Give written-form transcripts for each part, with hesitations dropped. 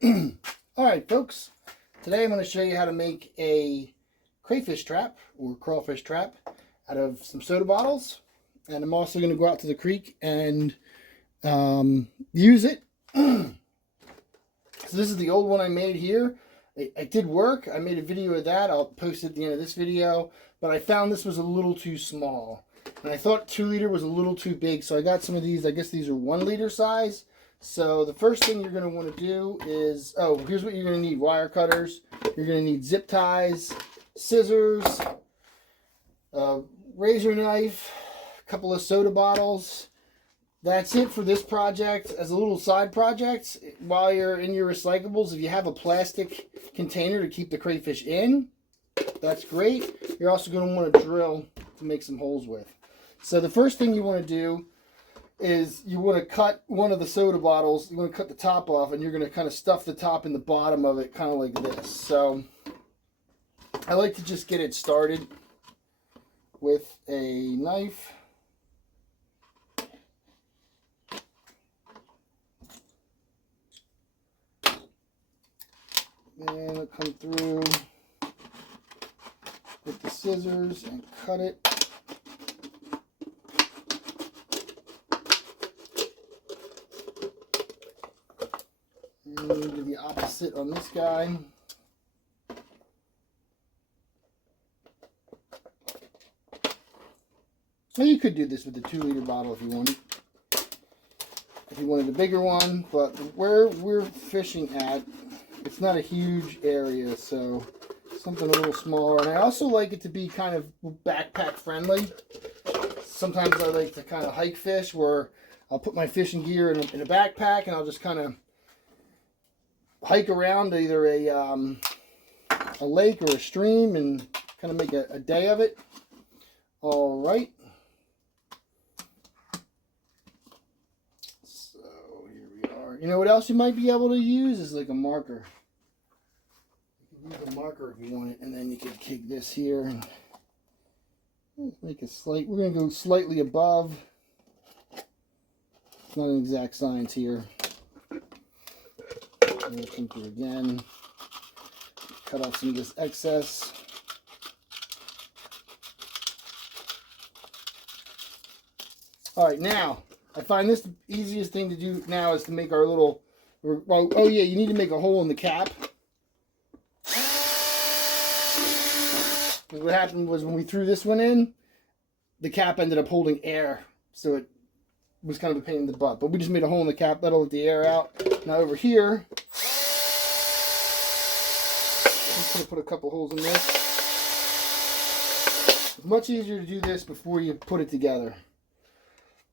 Alright folks, today I'm going to show you how to make a crayfish trap or crawfish trap out of some soda bottles, and I'm also going to go out to the creek and use it. So this is the old one I made here. It did work. I made a video of that. I'll post it at the end of this video, but I found this was a little too small and I thought 2 liter was a little too big, so I got some of these. I guess these are 1 liter size. So the first thing you're going to want to do is, here's what you're going to need: wire cutters, you're going to need zip ties, scissors, razor knife, a couple of soda bottles. That's it for this project. As a little side project, while you're in your recyclables, if you have a plastic container to keep the crayfish in, that's great. You're also going to want to drill to make some holes with. So the first thing you want to do is you want to cut one of the soda bottles. You want to cut the top off, and you're going to kind of stuff the top and the bottom of it kind of like this. So I like to just get it started with a knife. And it'll come through with the scissors and cut it. And do the opposite on this guy. Well, you could do this with the 2 liter bottle if you wanted. If you wanted a bigger one, but where we're fishing at, it's not a huge area, so something a little smaller. And I also like it to be kind of backpack friendly. Sometimes I like to kind of hike fish, where I'll put my fishing gear in a backpack and I'll just kind of hike around either a lake or a stream and kind of make a day of it. All right. So here we are. You know what else you might be able to use is like a marker. You can use a marker if you want it, and then you can kick this here and make a slight. We're going to go slightly above. It's not an exact science here. And we'll come through again. Cut off some of this excess. Alright, now, I find this the easiest thing to do now is to make our little, well, oh yeah, you need to make a hole in the cap. Because what happened was when we threw this one in, the cap ended up holding air, so it was kind of a pain in the butt. But we just made a hole in the cap, that'll let the air out. Now over here, I'm going to put a couple holes in this. It's much easier to do this before you put it together.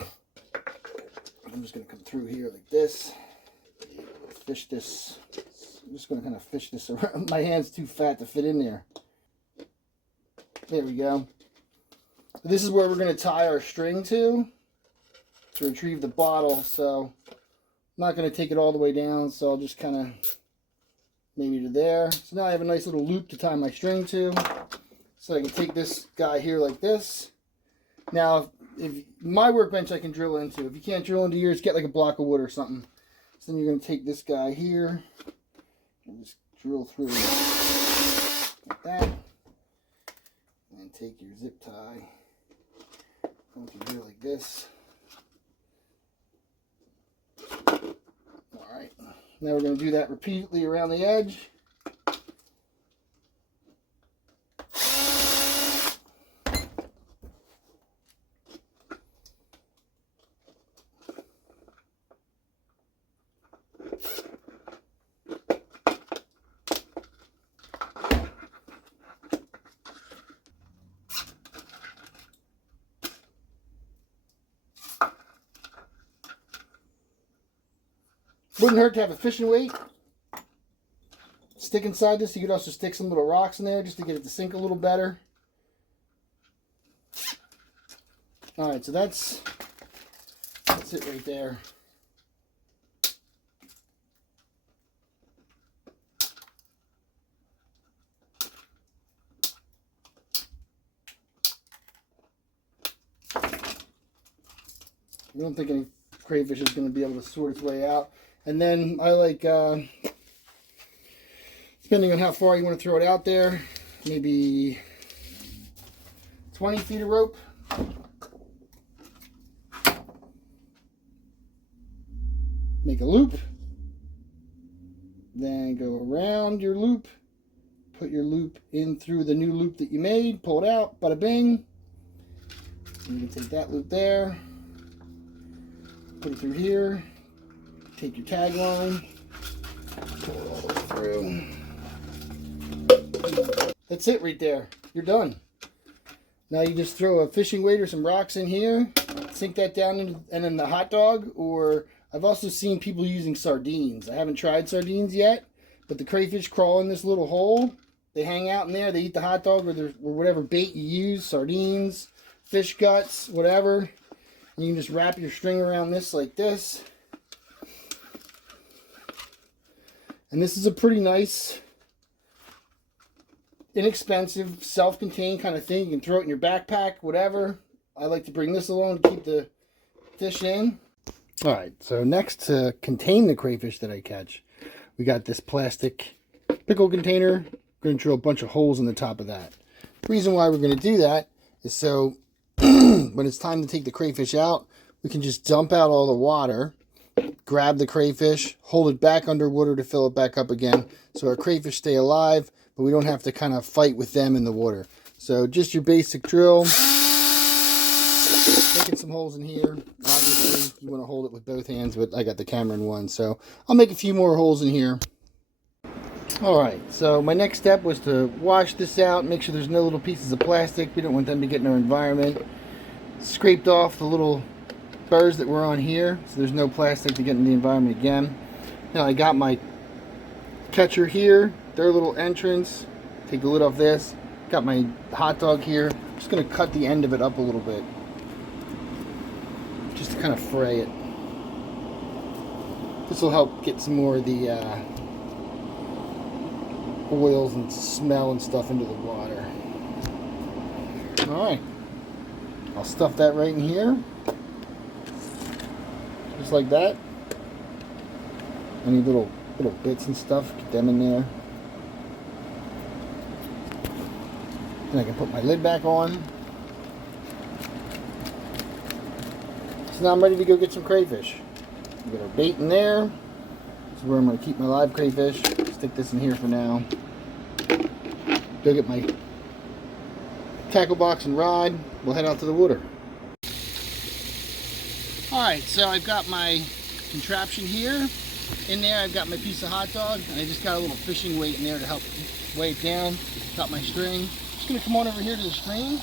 I'm just going to come through here like this. Fish this. I'm just going to kind of fish this around. My hand's too fat to fit in there. There we go. This is where we're going to tie our string to retrieve the bottle. So I'm not going to take it all the way down, so I'll just kind of maybe to there. So now I have a nice little loop to tie my string to. So I can take this guy here like this. Now, if my workbench I can drill into. If you can't drill into yours, get like a block of wood or something. So then you're going to take this guy here and just drill through like that. And take your zip tie. Come through here like this. Alright. Now we're going to do that repeatedly around the edge. Wouldn't hurt to have a fishing weight stick inside this. You could also stick some little rocks in there just to get it to sink a little better. Alright, so that's it right there. I don't think any crayfish is going to be able to sort its way out. And then I like depending on how far you want to throw it out there, maybe 20 feet of rope. Make a loop, then go around your loop, put your loop in through the new loop that you made, pull it out, bada bing. And you can take that loop there, put it through here, take your tag line, pull it all the way through. That's it right there. You're done. Now you just throw a fishing weight or some rocks in here, sink that down in, and then the hot dog, or I've also seen people using sardines. I haven't tried sardines yet, but the crayfish crawl in this little hole. They hang out in there. They eat the hot dog or whatever bait you use, sardines, fish guts, whatever. And you can just wrap your string around this like this. And this is a pretty nice, inexpensive, self-contained kind of thing. You can throw it in your backpack, whatever. I like to bring this along to keep the fish in. All right, so next, to contain the crayfish that I catch, we got this plastic pickle container. We're going to drill a bunch of holes in the top of that. The reason why we're going to do that is so when it's time to take the crayfish out, we can just dump out all the water, grab the crayfish, hold it back underwater to fill it back up again, so our crayfish stay alive, but we don't have to kind of fight with them in the water. So just your basic drill. Making some holes in here. Obviously, you want to hold it with both hands, but I got the camera in one, so I'll make a few more holes in here. Alright, so my next step was to wash this out, make sure there's no little pieces of plastic. We don't want them to get in our environment. Scraped off the little burrs that were on here, so there's no plastic to get in the environment again. Now I got my catcher here, their little entrance. Take the lid off this. Got my hot dog here. I'm just going to cut the end of it up a little bit, just to kind of fray it. This will help get some more of the oils and smell and stuff into the water. Alright, I'll stuff that right in here, just like that. Any little bits and stuff, get them in there. And I can put my lid back on. So now I'm ready to go get some crayfish. We got our bait in there. This is where I'm going to keep my live crayfish. Stick this in here for now. Go get my tackle box and rod. We'll head out to the water. Alright, so I've got my contraption here. In there I've got my piece of hot dog, and I just got a little fishing weight in there to help weigh it down. Got my string. Just going to come on over here to the stream.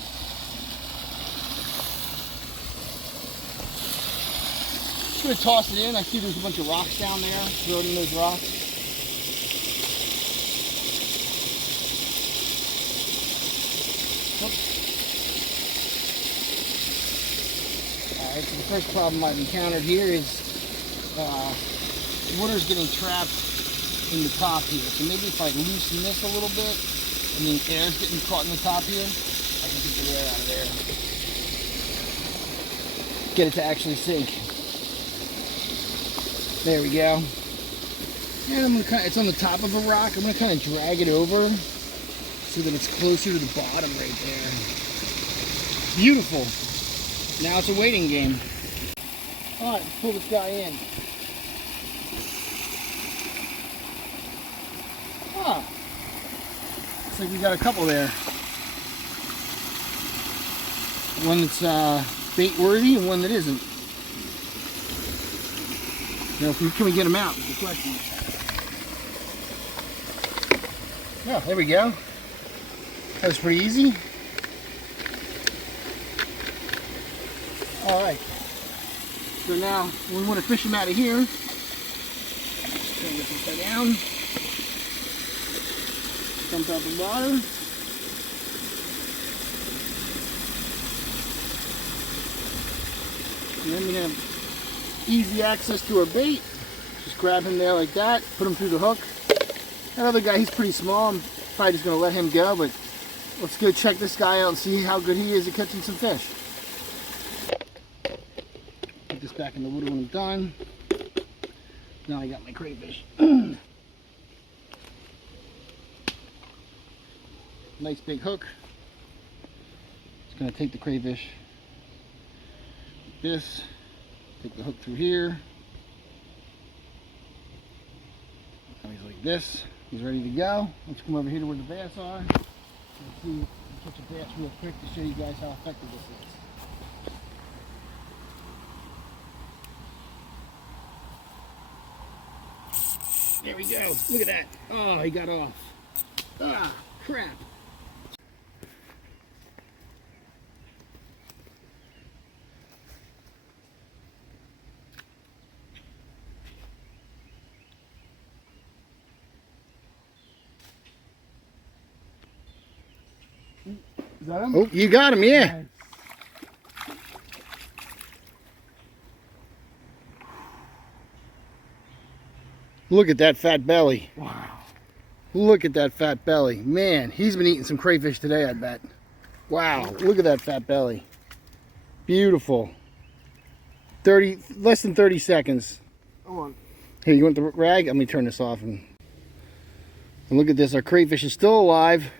Just going to toss it in. I see there's a bunch of rocks down there. Throw it in those rocks. Alright, so the first problem I've encountered here is water's getting trapped in the top here. So maybe if I loosen this a little bit, and then air's getting caught in the top here, I can get the air out of there. Get it to actually sink. There we go. And I'm gonna it's on the top of a rock. I'm gonna kind of drag it over so that it's closer to the bottom right there. Beautiful. Now it's a waiting game. All right, let's pull this guy in. Ah, looks like we got a couple there. One that's bait worthy and one that isn't. Now, can we get them out is the question. Oh, there we go. That was pretty easy. All right. So now we want to fish them out of here. Turn this upside down. Dump out the water. And then we have easy access to our bait. Just grab him there like that, put him through the hook. That other guy, he's pretty small. I'm probably just going to let him go, but let's go check this guy out and see how good he is at catching some fish. Put this back in the water when I'm done. Now I got my crayfish. nice big hook. It's going to take the crayfish like this, take the hook through here. Now he's like this. He's ready to go. Let's come over here to where the bass are. Let's see, catch a bass real quick to show you guys how effective this is. There we go. Look at that. Oh, he got off. Ah, crap. Is that him? Oh, you got him, yeah. Nice. Look at that fat belly. Wow. Look at that fat belly. Man, he's been eating some crayfish today, I bet. Wow, look at that fat belly. Beautiful. Less than 30 seconds. Come on. Here, you want the rag? Let me turn this off. And look at this, our crayfish is still alive.